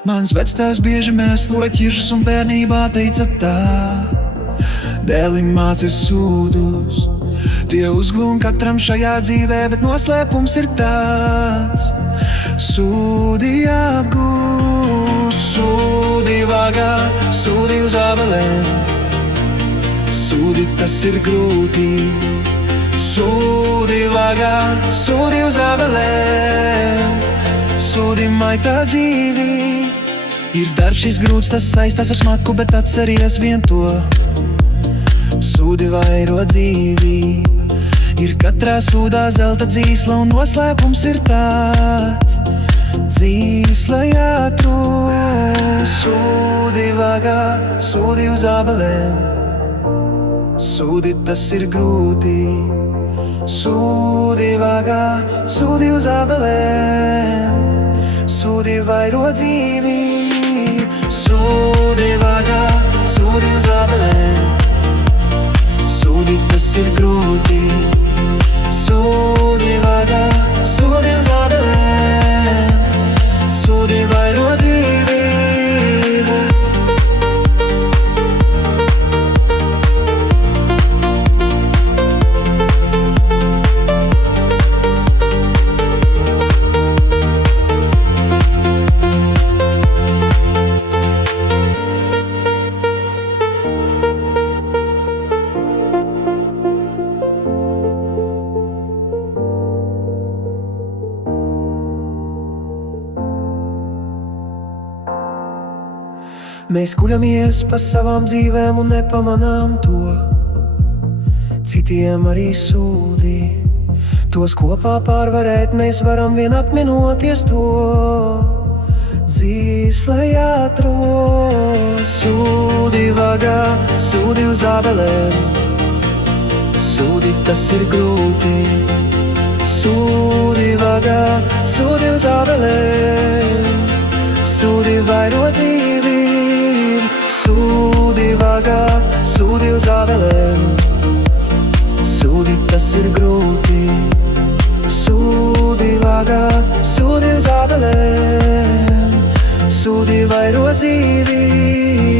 Mans vectēvs bieži mēsloja ķiršus un bērnībā teica tā: dēlim mācies sūdus, tie uzglūn katram šajā dzīvē, bet noslēpums ir tāds: sūdi apgūst, sūdi vagā, sūdi uz ābelēm. Sūdi tas ir grūti, sūdi vagā, sūdi uz ābelēm. Sūdi maitā dzīvi. Ir darbs šis grūts, tas saistās ar smaku, bet atceries vien to: sūdi vairo dzīvi. Ir katrā sūdā zelta dzīsla un noslēpums ir tāds: dzīsla jātrūst. Sūdi vagā, sūdi uz ābelēm. Sūdi tas ir grūti, sūdi vagā, sūdi uz ābelēm. Sūdi vairo dzīvi. Sūdi vagā, sūdi uz ābelēm. Sūdi tas ir grūti, sūdi vagā, sūdi uz ābelēm. Sūdi vairo dzīvību. Mēs guļamies pa savām dzīvēm un nepamanām to. Citiem arī sūdi, tos kopā pārvarēt mēs varam vien atminoties to. Dzīsla jāatrod. Sūdi vagā, sūdi uz ābelēm. Sūdi tas ir grūti, sūdi vagā, sūdi uz ābelēm. Sūdi vairo dzīvi. Sūdi vagā, sūdi uz ābelēm. Sūdi tas ir grūti, sūdi vagā, sūdi uz ābelēm. Sūdi vairo dzīvi.